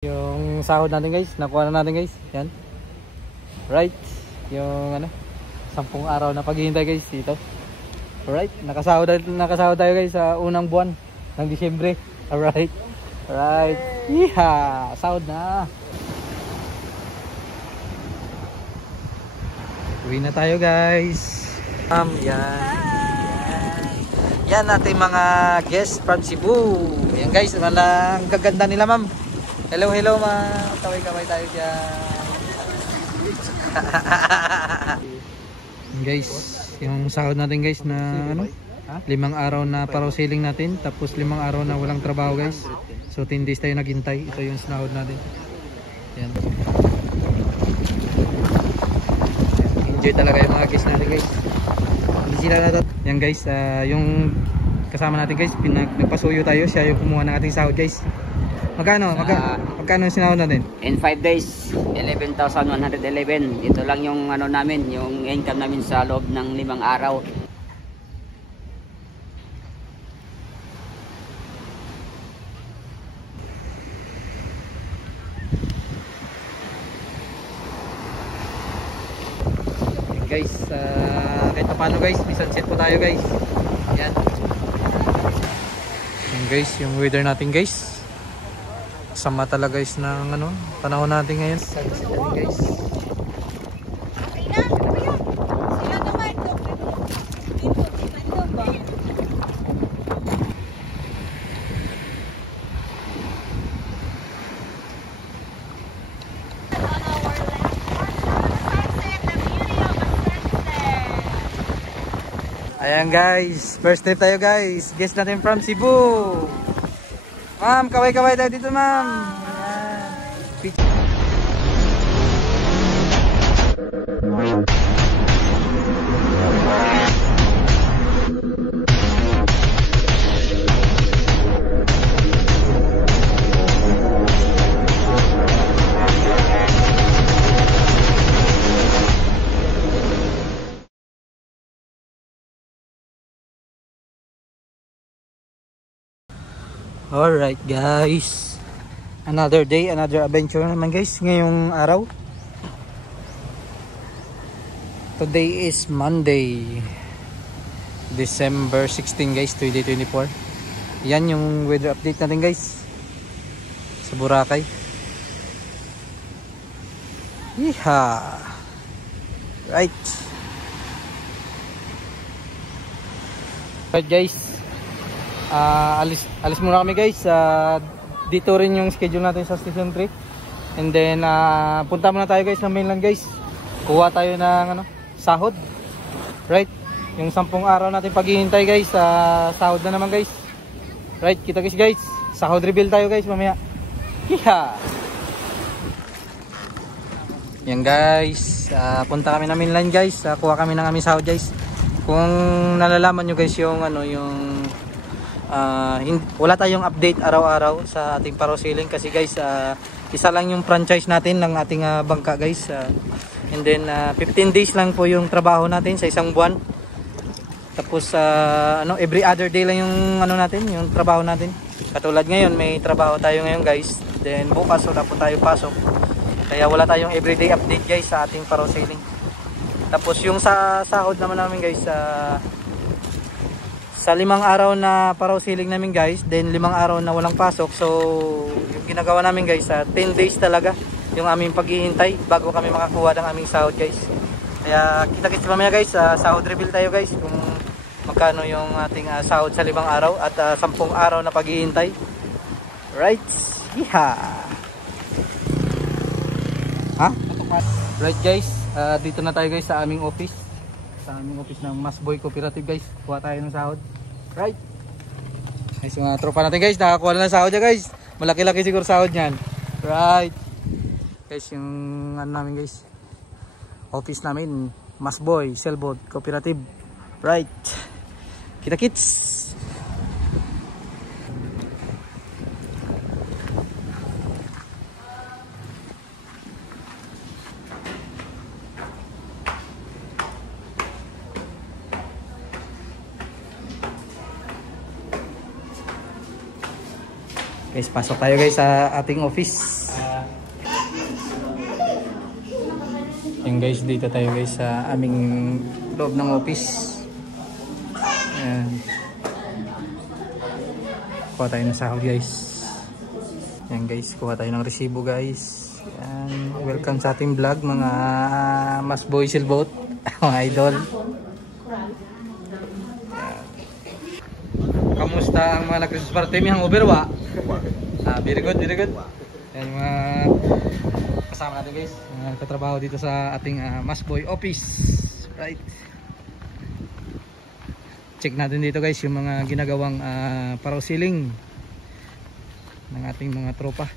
Yung sahod natin guys, nakuha na natin guys. Yan. Right. Yung ano, 10 araw na paghihintay guys dito. Alright, nakasahod tayo guys sa unang buwan ng Disyembre. Alright. Alright. Yeehaw! Sahod na. Uwi na tayo guys. Yan natin mga guests from Cebu. Yan guys, walang gaganda nila ma'am. Hello, hello ma'am. Kaway-kaway tayo dyan. Guys, yung sahod natin guys na ano, 5 araw na parausiling natin. Tapos 5 araw na walang trabaho guys. So 10 days tayo naghintay. Ito yung sahod natin. Yan. Enjoy talaga yung mga guests natin guys. Sila na to. Yan guys, yung kasama natin guys, nagpasuyo tayo. Siya yung kumuha ng ating sahod guys. Magkano yung sinahod natin? In 5 days, 11,111. Ito lang yung ano namin, yung income namin sa loob ng 5 araw. Guys, kahit paano guys, may sunset po tayo guys. Yan. Yan guys, yung weather natin guys. Sama talaga guys ng ano, panahon natin ngayon. Sunset natin guys. Ayan guys, first trip tayo guys. Guest natin from Cebu. Ma'am, kaway-kaway tayo dito ma'am. Alright guys, another day, another adventure naman guys ngayong araw. Today is Monday, December 16 guys, 2024. Yan yung weather update natin guys sa Boracay. Yeehaw! Right. Right guys, alis muna kami guys. Dito rin yung schedule natin sa Station 3. And then punta muna tayo guys ng mainland guys. Kuha tayo ng ano, sahod. Right? Yung 10 araw natin paghihintay guys, sahod na naman guys. Right? Kita guys, sahod reveal tayo guys mamaya. Yeah. Yan guys, punta kami ng mainland guys. Kuha kami ng aming sahod guys. Kung nalalaman nyo guys yung ano, yung wala tayong update araw-araw sa ating parausiling kasi guys, isa lang yung franchise natin ng ating bangka guys. And then 15 days lang po yung trabaho natin sa isang buwan. Tapos ano, every other day lang yung ano natin, yung trabaho natin. Katulad ngayon, may trabaho tayo ngayon guys. Then bukas wala po tayo pasok. Kaya wala tayong everyday update guys sa ating parausiling. Tapos yung sa sahod naman namin guys, sa 5 araw na parausiling namin guys, then 5 araw na walang pasok. So yung ginagawa namin guys, 10 days talaga yung aming paghihintay bago kami makakuha ng aming sahod guys. Kaya kita-kits mamaya guys, sahod reveal tayo guys kung magkano yung ating sahod sa 5 araw at 10 araw na paghihintay. Right? Yeah. Ha? Right guys, dito na tayo guys sa aming office. Sa aming office ng Masboy Cooperative guys. Kuha tayo ng sahod. Right? Guys, mga tropa natin guys, nakakuha na ng sahod niya guys. Malaki-laki siguro sahod niyan. Right? Guys, yung ano namin guys, office namin, Masboy Sailboat Cooperative. Right? Kita-kits! Guys, pasok tayo guys sa ating office. Yan guys, dito tayo guys sa aming loob ng office. Ayan. Kuha tayo ng sahod guys. Yan guys, kuha tayo ng resibo guys. Yan. Welcome sa ating vlog mga Mas Boy Silbot, mga idol. Yan. Kamusta ang mga nag-resus para team yung overwa? Very good, very good. Yan mga kasama natin guys, nagtatrabaho dito sa ating Mas Boy office. Right. Check natin dito guys yung mga ginagawang paraw ceiling ng ating mga tropa.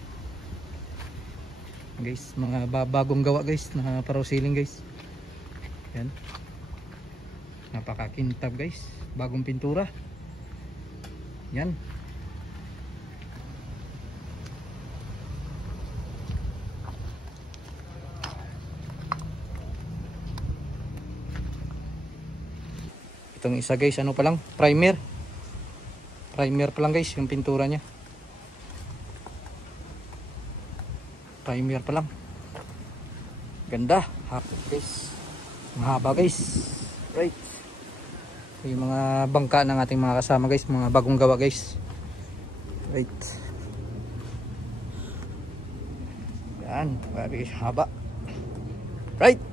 Guys, mga bagong gawa guys na paraw ceiling guys. Yan. Napakakintab guys, bagong pintura. Yan. Itong isa guys, ano pa lang, primer pa lang guys yung pintura nya, primer pa lang. Ganda guys, mahaba guys. Right, yung mga bangka ng ating mga kasama guys, mga bagong gawa guys. Right, yan, grabe guys, haba. Right,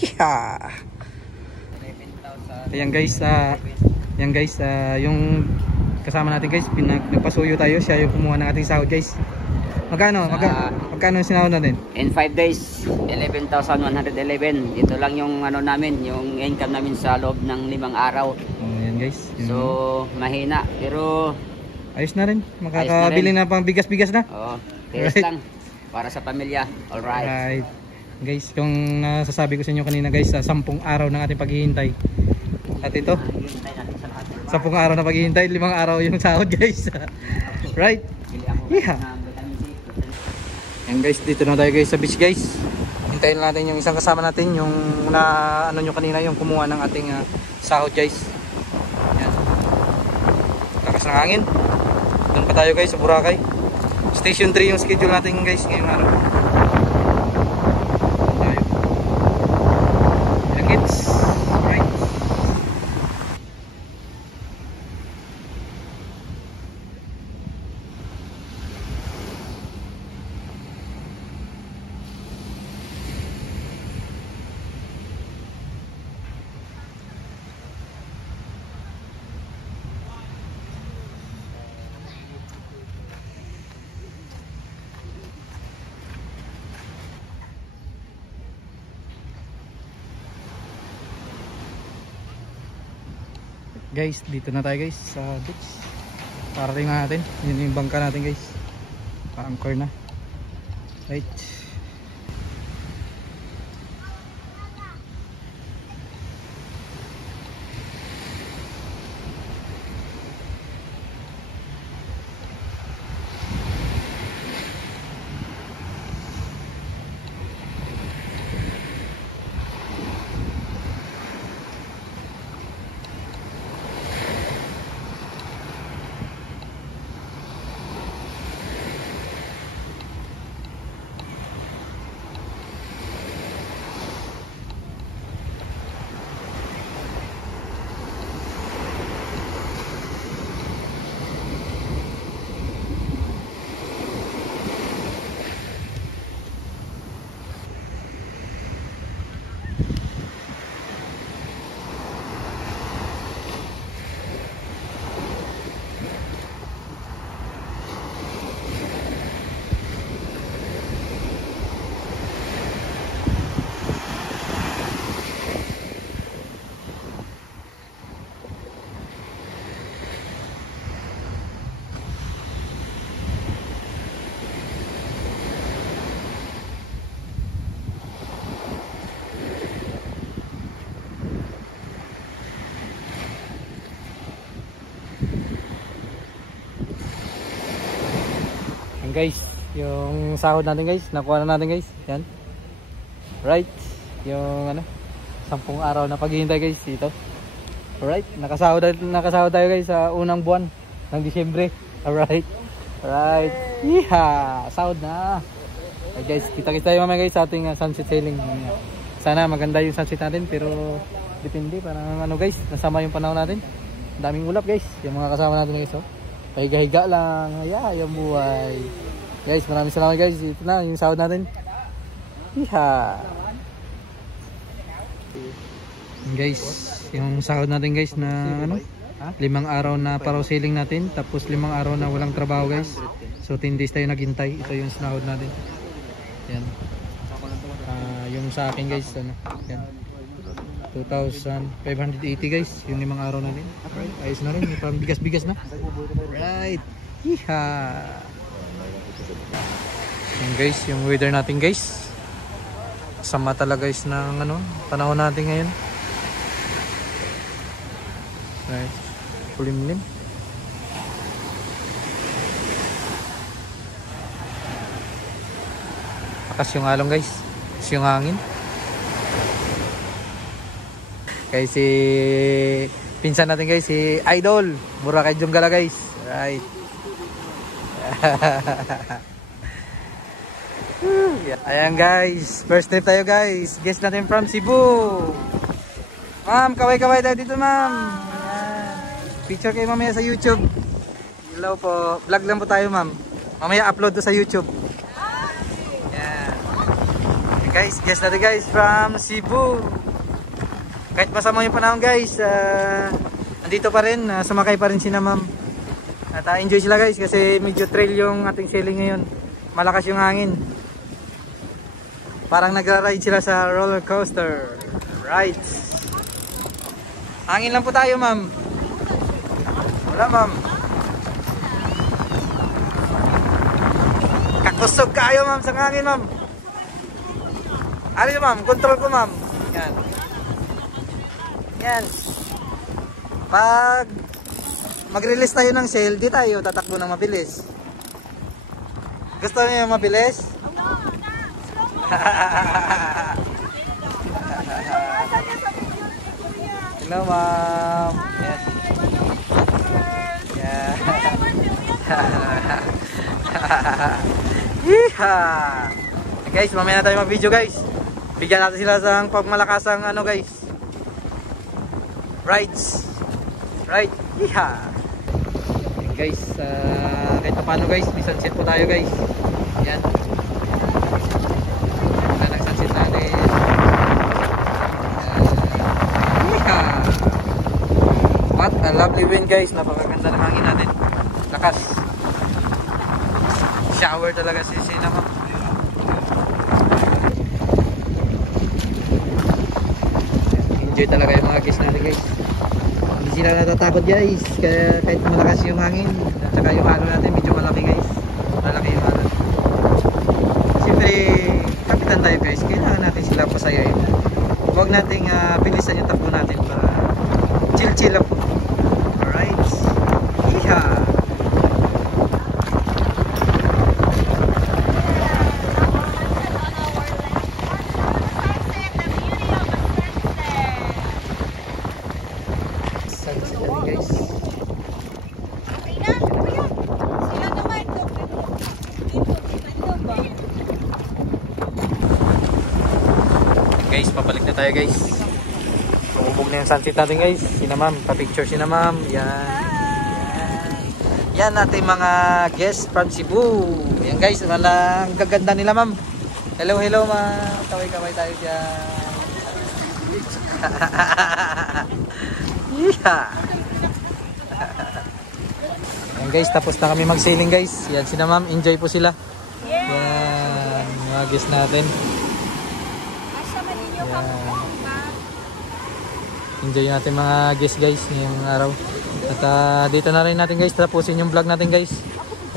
yeah. Ayan guys, yung kasama natin guys, nagpasuyo tayo, siya yung kumuha ng ating sahod guys. Magkano yung sinahod natin? In 5 days, 11,111. Ito lang yung ano namin, yung income namin sa loob ng 5 araw. Ayan guys. So, mahina, pero ayos na rin, makakabili na pang bigas-bigas na. Oo, tiis lang para sa pamilya. Alright. Alright. Guys, yung nasasabi ko sa inyo kanina guys, sa 10 araw ng ating paghihintay. At ito, 10 araw na paghihintay, 5 araw yung sahod guys. Right? Yeah. Yan guys, dito na tayo guys sa beach guys. Hintayin natin yung isang kasama natin, yung ano nyo kanina, yung kumuha ng ating sahod guys. Yan. Lakas ng hangin. Doon pa tayo guys sa Boracay. Station 3 yung schedule natin guys ngayong araw. Guys, dito na tayo guys sa beach. Parating na natin. Yun yung bangka natin guys. Pa-anchor na. Right. Guys, yung sahod natin guys, nakuha na natin guys. Yan. Right. Yung 10 araw na paghihintay guys dito. Alright, nakasahod tayo guys sa unang buwan ng Disyembre. Alright. Alright. Yeah, sahod na. Okay guys, kita-kita tayo mamaya guys sa ating sunset sailing. Sana maganda yung sunset natin pero depende parang ano guys, nasama yung panahon natin. Daming ulap guys, yung mga kasama natin guys. Oh. Pahiga-higa lang, yung buhay. Guys, maraming salamat guys. Ito na yung sahod natin. Iha. Guys, yung sahod natin guys na ano? 5 araw na parasailing natin, tapos 5 araw na walang trabaho guys. So 10 days tayo naghintay. Ito yung sahod natin. Yan. Yung sa akin guys, ano? Yan. 2,580 guys, yung 5 araw na rin. Ayos na rin, may parang bigas-bigas na. Right. Iha. Yan guys, yung weather natin guys. Sama talaga guys ng ano, panahon natin ngayon. Right. Kulimlim. Akas yung along guys. Akas yung hangin. Kaya si pinsan natin guys, si Idol Boracay Junggala guys. Right. Ayan guys, first trip tayo guys. Guest natin from Cebu. Ma'am, kaway-kaway tayo dito ma'am. Picture kayo mamaya sa YouTube. Hello po, vlog lang po tayo ma'am. Mamaya upload to sa YouTube. Ayan. Okay, guys, guest natin guys from Cebu. Kahit masama yung panahon guys, nandito pa rin, sumakay pa rin sila ma'am. At enjoy sila guys kasi medyo trail yung ating sailing ngayon. Malakas yung hangin. Parang nagra-ride sila sa roller coaster. Right. Hangin lang po tayo ma'am. Wala ma'am. Kakusog kayo ma'am sa hangin ma'am. Ano yun ma'am? Control ko ma'am. Yan. Yan. Pag mag-release tayo ng sail, di tayo tatakbo ng mabilis. Gusto niyo mabilis? Hello ma'am. Yes. Yeah. Yeehaw. Guys, mamaya na tayo mag-video guys. Bigyan natin sila sa pagmalakasang ano guys. Rides. Right. Yeehaw. Guys, kahit paano guys, may sunset po tayo guys. Yan. Ganda ng sunset natin. Yeehaw. What a lovely wind guys. Napakaganda ng hangin natin. Lakas. Shower talaga si Sina mo. Enjoy talaga yung mga guests natin guys. Hindi sila natatakot guys. Kaya kahit malakas yung hangin. At saka yung halo natin medyo malaki guys. Malaki yung halo. Siyempre kapitan tayo guys. Kailangan natin sila pasayain. Huwag nating bilisan yung takbo natin para chill lang po. Alright. Yeehaw. Sunset natin guys. Guys, pabalik na tayo guys. Umubog na yung sunset natin guys. Sina ma'am, pa-picture sina ma'am. Yan. Yan natin mga guests from Cebu. Yan guys, ang gaganda nila ma'am. Hello, hello ma'am. Kaway-kaway tayo dyan. Yeah. Yan guys, tapos na kami mag-sailing guys. Yan sina ma'am, enjoy po sila. Yan, mga guests natin. Enjoy natin mga guests guys ngayong araw. At dito na rin natin guys tapusin yung vlog natin guys.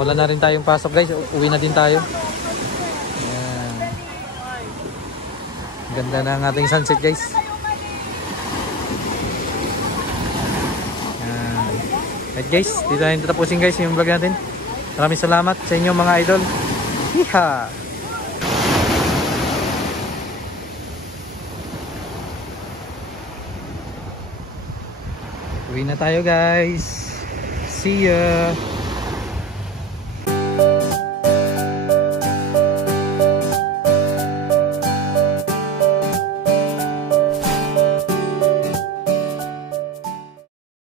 Wala na rin tayong pasok guys. Uwi na din tayo. Ayan. Ganda na ng ating sunset guys. Ayan. At guys, dito na rin tapusin guys yung vlog natin. Maraming salamat sa inyo mga idol. Hiha! Uwi na tayo guys. See ya.